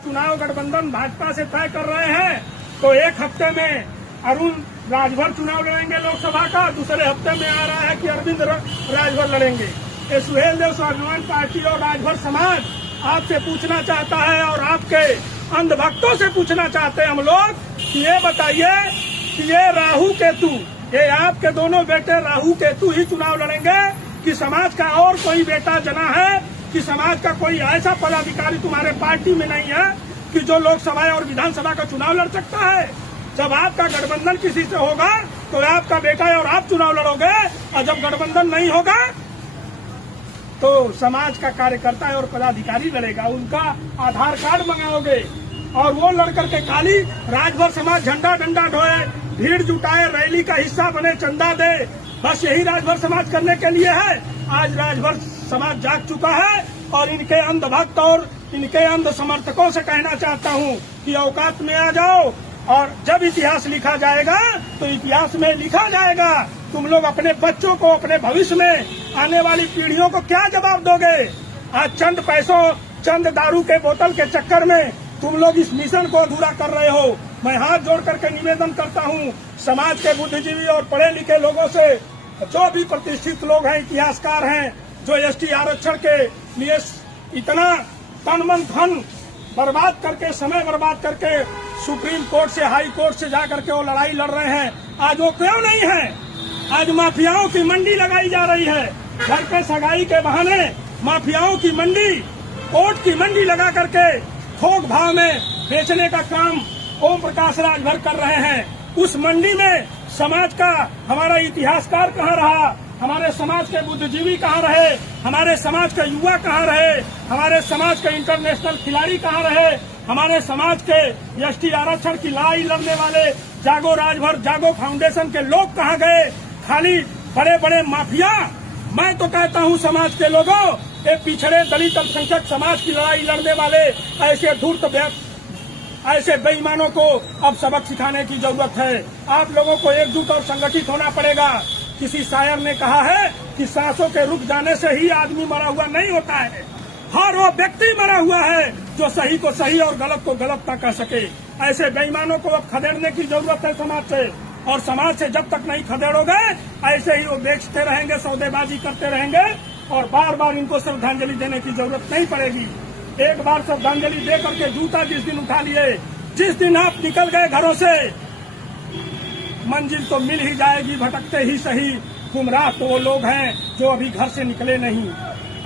चुनाव गठबंधन भाजपा से तय कर रहे हैं तो एक हफ्ते में अरुण राजभर चुनाव लड़ेंगे लोकसभा का, दूसरे हफ्ते में आ रहा है कि अरविंद राजभर लड़ेंगे। ये सुहेलदेव स्वाभिमान पार्टी और राजभर समाज आपसे पूछना चाहता है और आपके अंधभक्तों से पूछना चाहते हैं हम लोग कि ये बताइए कि ये राहु केतु, ये आपके दोनों बेटे राहु केतु ही चुनाव लड़ेंगे कि समाज का और कोई बेटा जना है, कि समाज का कोई ऐसा पदाधिकारी तुम्हारे पार्टी में नहीं है कि जो लोकसभा और विधानसभा का चुनाव लड़ सकता है। जब आपका गठबंधन किसी से होगा तो आपका बेटा और आप चुनाव लड़ोगे, और जब गठबंधन नहीं होगा तो समाज का कार्यकर्ता और पदाधिकारी लड़ेगा। उनका आधार कार्ड मंगाओगे और वो लड़ करके खाली राजभर समाज झंडा डंडा ढोए, भीड़ जुटाए, रैली का हिस्सा बने, चंदा दे, बस यही राजभर समाज करने के लिए है। आज राजभर समाज जाग चुका है और इनके अंधभक्त और इनके अंध समर्थकों से कहना चाहता हूँ कि औकात में आ जाओ, और जब इतिहास लिखा जाएगा तो इतिहास में लिखा जाएगा। तुम लोग अपने बच्चों को, अपने भविष्य में आने वाली पीढ़ियों को क्या जवाब दोगे? आज चंद पैसों, चंद दारू के बोतल के चक्कर में तुम लोग इस मिशन को अधूरा कर रहे हो। मैं हाथ जोड़ करके निवेदन करता हूँ समाज के बुद्धिजीवी और पढ़े लिखे लोगों से, जो भी प्रतिष्ठित लोग हैं, इतिहासकार हैं, जो एसटी आरक्षण के लिए इतना तन मन धन बर्बाद करके, समय बर्बाद करके सुप्रीम कोर्ट से, हाई कोर्ट से जाकर के वो लड़ाई लड़ रहे हैं, आज वो क्यों नहीं है? आज माफियाओं की मंडी लगाई जा रही है। घर पे सगाई के बहाने माफियाओं की मंडी, कोर्ट की मंडी लगा करके थोक भाव में बेचने का काम ओम प्रकाश राजभर कर रहे हैं। उस मंडी में समाज का हमारा इतिहासकार कहाँ रहा? हमारे समाज के बुद्धिजीवी कहाँ रहे? हमारे समाज के युवा कहाँ रहे? हमारे समाज के इंटरनेशनल खिलाड़ी कहाँ रहे? हमारे समाज के एसटी आरक्षण की लड़ाई लड़ने वाले जागो राजभर, जागो फाउंडेशन के लोग कहाँ गए? खाली बड़े बड़े माफिया। मैं तो कहता हूँ समाज के लोगों, ये पिछड़े दलित अल्पसंख्यक समाज की लड़ाई लड़ने वाले ऐसे धूर्त, ऐसे बेईमानों को अब सबक सिखाने की जरूरत है। आप लोगों को एकजुट और संगठित होना पड़ेगा। किसी शायर ने कहा है कि सांसों के रुक जाने से ही आदमी मरा हुआ नहीं होता है, हर वो व्यक्ति मरा हुआ है जो सही को सही और गलत को गलत न कह सके। ऐसे बेईमानों को अब खदेड़ने की जरूरत है समाज से, और समाज से जब तक नहीं खदेड़ोगे ऐसे ही वो बेचते रहेंगे, सौदेबाजी करते रहेंगे, और बार बार इनको श्रद्धांजलि देने की जरूरत नहीं पड़ेगी। एक बार श्रद्धांजलि दे करके जूता जिस दिन उठा लिए, जिस दिन आप निकल गए घरों से, मंजिल तो मिल ही जाएगी, भटकते ही सही। गुमराह तो वो लोग हैं जो अभी घर से निकले नहीं।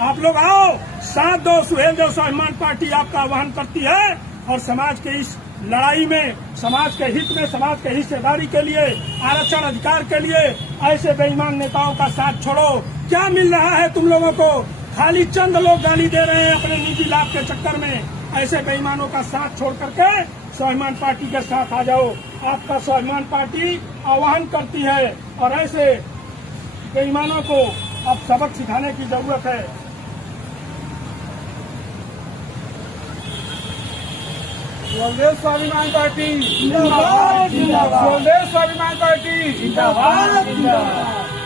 आप लोग आओ, साथ दो। सुहेलदेव स्वाभिमान पार्टी आपका आह्वान करती है, और समाज के इस लड़ाई में, समाज के हित में, समाज के हिस्सेदारी के लिए, आरक्षण अधिकार के लिए ऐसे बेईमान नेताओं का साथ छोड़ो। क्या मिल रहा है तुम लोगों को? खाली चंद लोग गाली दे रहे हैं अपने निजी लाभ के चक्कर में। ऐसे बेईमानों का साथ छोड़ करके स्वाभिमान पार्टी के साथ आ जाओ। आपका स्वाभिमान पार्टी आह्वान करती है, और ऐसे बेईमानों को अब सबक सिखाने की जरूरत है। सुहेलदेव स्वाभिमान पार्टी जिंदाबाद, सुहेलदेव स्वाभिमान पार्टी जिंदाबाद, जिंदाबाद।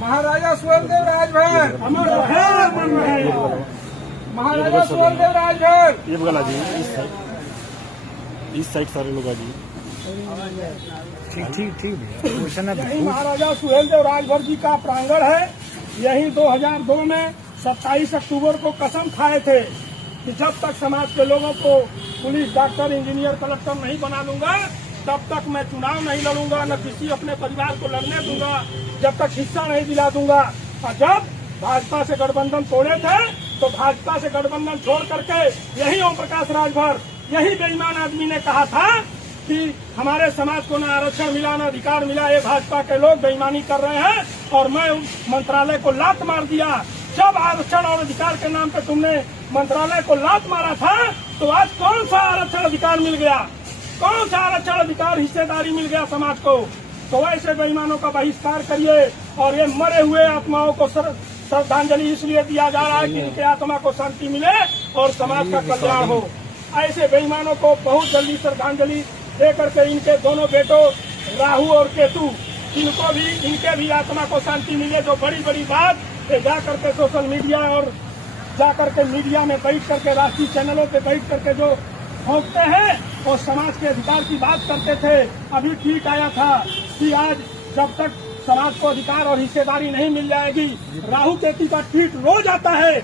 महाराजा सुहेलदेव राजभर अमर रहे, अमर रहे। महाराजा सुहेलदेव राजभर। ये बगला जी, इस साइड सारे लोग आ जी। ठीक यही महाराजा सुहेलदेव राजभर जी का प्रांगण है। यही 2002 में 27 अक्टूबर को कसम खाए थे कि जब तक समाज के लोगों को पुलिस, डॉक्टर, इंजीनियर, कलेक्टर नहीं बना लूंगा तब तक मैं चुनाव नहीं लड़ूंगा, न किसी अपने परिवार को लड़ने दूंगा, जब तक हिस्सा नहीं दिला दूंगा। और जब भाजपा से गठबंधन तोड़े थे तो भाजपा से गठबंधन छोड़ करके यही ओम प्रकाश राजभर, यही बेईमान आदमी ने कहा था कि हमारे समाज को न आरक्षण मिला, न अधिकार मिला, ये भाजपा के लोग बेईमानी कर रहे हैं, और मैं मंत्रालय को लात मार दिया। जब आरक्षण और अधिकार के नाम पे तुमने मंत्रालय को लात मारा था तो आज कौन सा आरक्षण अधिकार मिल गया? कौन सा आरक्षण अधिकार, हिस्सेदारी मिल गया समाज को? तो ऐसे बेईमानों का बहिष्कार करिए, और ये मरे हुए आत्माओं को श्रद्धांजलि इसलिए दिया जा रहा है कि इनके आत्मा को शांति मिले और समाज का कल्याण हो। ऐसे बेईमानों को बहुत जल्दी श्रद्धांजलि दे करके इनके दोनों बेटों राहु और केतु, इनको भी, इनके भी आत्मा को शांति मिले। जो बड़ी बड़ी बात जा करके सोशल मीडिया और जाकर के मीडिया में बैठ करके राष्ट्रीय चैनलों पे बैठ करके जो भोंकते हैं और समाज के अधिकार की बात करते थे। अभी ट्वीट आया था कि आज जब तक समाज को अधिकार और हिस्सेदारी नहीं मिल जाएगी, राहु केतु का ट्वीट रोज आता है।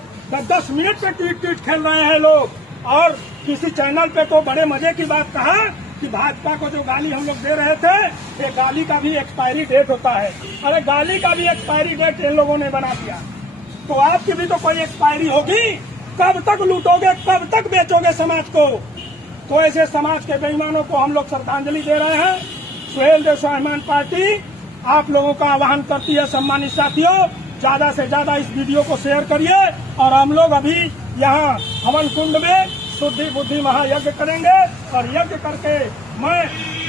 10 मिनट से ट्वीट खेल रहे हैं लोग। और किसी चैनल पे तो बड़े मजे की बात कहा कि भाजपा को जो गाली हम लोग दे रहे थे, ये गाली का भी एक्सपायरी डेट होता है। अरे गाली का भी एक्सपायरी डेट इन लोगों ने बना दिया, तो आपकी भी तो कोई एक्सपायरी होगी। कब तक लूटोगे, कब तक बेचोगे समाज को? तो ऐसे समाज के बेईमानों को हम लोग श्रद्धांजलि दे रहे हैं। सुहेल देव स्वाभिमान पार्टी आप लोगों का आह्वान करती है, सम्मानित साथियों, ज्यादा से ज्यादा इस वीडियो को शेयर करिए। और हम लोग अभी यहाँ हवन कुंड में शुद्धि बुद्धि महायज्ञ करेंगे और यज्ञ करके मैं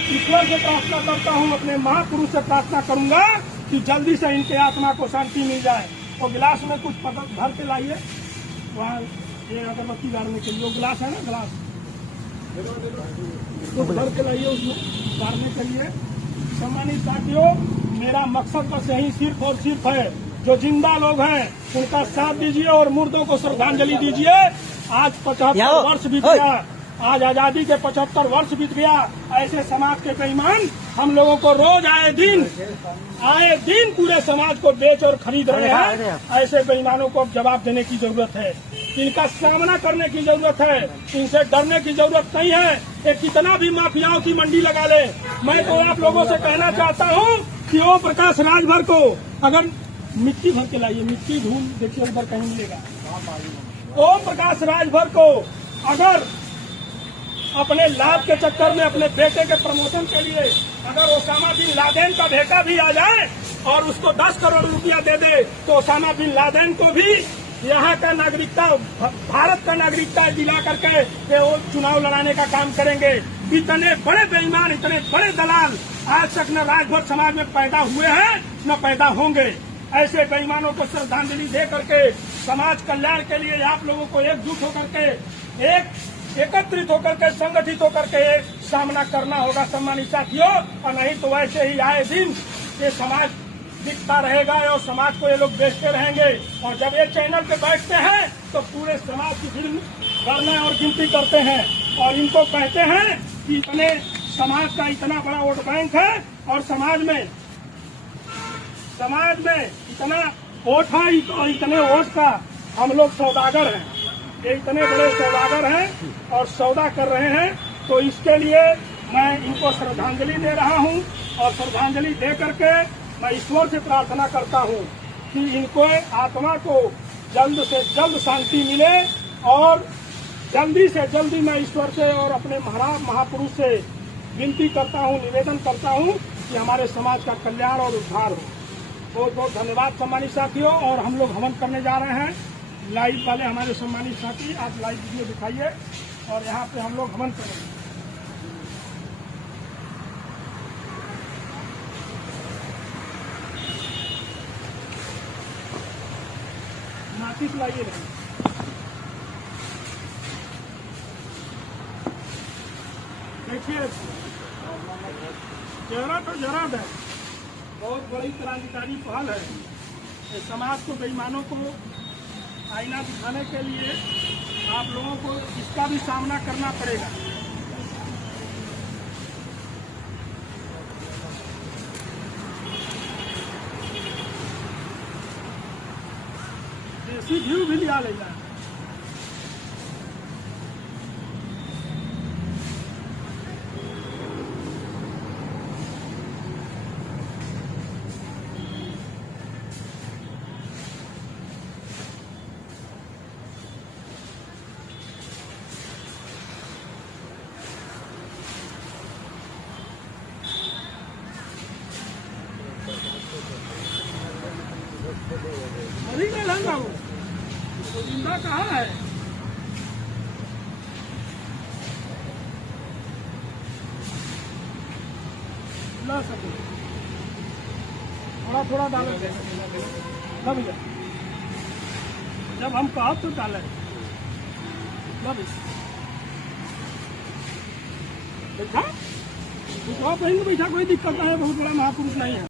ईश्वर से प्रार्थना करता हूँ, अपने महापुरुष से प्रार्थना करूंगा कि जल्दी से इनके आत्मा को शांति मिल जाए। और गिलास में कुछ भर के लाइए, वहाँ ये अगरबत्ती डालने के लिए वो गिलास है ना, गिलास कुछ भर के लाइए उसमें डालने के लिए। सम्मानित साथियों, मेरा मकसद बस यही सिर्फ और सिर्फ है, जो जिंदा लोग हैं उनका साथ दीजिए और मुर्दों को श्रद्धांजलि दीजिए। आज 75 वर्ष बीत गया, आज आजादी के 75 वर्ष बीत गया। ऐसे समाज के बेईमान हम लोगों को रोज आए दिन पूरे समाज को बेच और खरीद रहे हैं। ऐसे बेईमानों को अब जवाब देने की जरूरत है, इनका सामना करने की जरूरत है, इनसे डरने की जरूरत नहीं है। ये कितना भी माफियाओं की मंडी लगा ले, मैं तो आप लोगों से कहना चाहता हूँ कि ओम प्रकाश राजभर को अगर मिट्टी भर के लाइए, मिट्टी धूल देखिए उधर कहीं मिलेगा। ओम प्रकाश राजभर को अगर अपने लाभ के चक्कर में अपने बेटे के प्रमोशन के लिए अगर ओसामा बिन लादेन का बेटा भी आ जाए और उसको 10 करोड़ रुपया दे दे, तो ओसामा बिन लादेन को भी यहाँ का नागरिकता, भारत का नागरिकता दिला करके वो चुनाव लड़ाने का काम करेंगे। इतने बड़े बेईमान, इतने बड़े दलाल आज तक न राजभर समाज में पैदा हुए हैं न पैदा होंगे। ऐसे बेईमानों को श्रद्धांजलि दे करके समाज कल्याण के लिए आप लोगों को एकजुट होकर के एकत्रित होकर के संगठित होकर के सामना करना होगा, सम्मानित साथियों। और नहीं तो वैसे ही आए दिन ये समाज दिखता रहेगा और समाज को ये लोग बेचते रहेंगे। और जब ये चैनल पे बैठते हैं तो पूरे समाज की फिल्म करना और गिनती करते हैं और इनको कहते हैं कि इतने समाज का इतना बड़ा वोट बैंक है और समाज में इतना वोट है और इतने वोट का हम लोग सौदागर हैं। ये इतने बड़े सौदागर हैं और सौदा कर रहे हैं। तो इसके लिए मैं इनको श्रद्धांजलि दे रहा हूं और श्रद्धांजलि दे करके मैं ईश्वर से प्रार्थना करता हूं कि इनको आत्मा को जल्द से जल्द शांति मिले। और जल्दी से जल्दी मैं ईश्वर से और अपने महापुरुष से विनती करता हूं, निवेदन करता हूं कि हमारे समाज का कल्याण और उद्धार हो। बहुत बहुत धन्यवाद सम्मानित साथियों। और हम लोग हवन करने जा रहे हैं। लाइव वाले हमारे सम्मानित साथी आप लाइव वीडियो दिखाइए और यहाँ पे हम लोग हवन करेंगे। माचिस लाइए नहीं, देखिए चेहरा तो जरा है, बहुत बड़ी क्रांतिकारी पहल है। इस समाज को बेईमानों को आईना दिखाने के लिए आप लोगों को इसका भी सामना करना पड़ेगा। देसी घी भी लिया लेगा। मरी का लंगा वो तो जिंदा कहाँ है? ला सके थोड़ा थोड़ा डालेंगे, जब हम कहा तो डालें। बैठा बैठा कोई दिक्कत नहीं है, बहुत बड़ा महापुरुष नहीं है।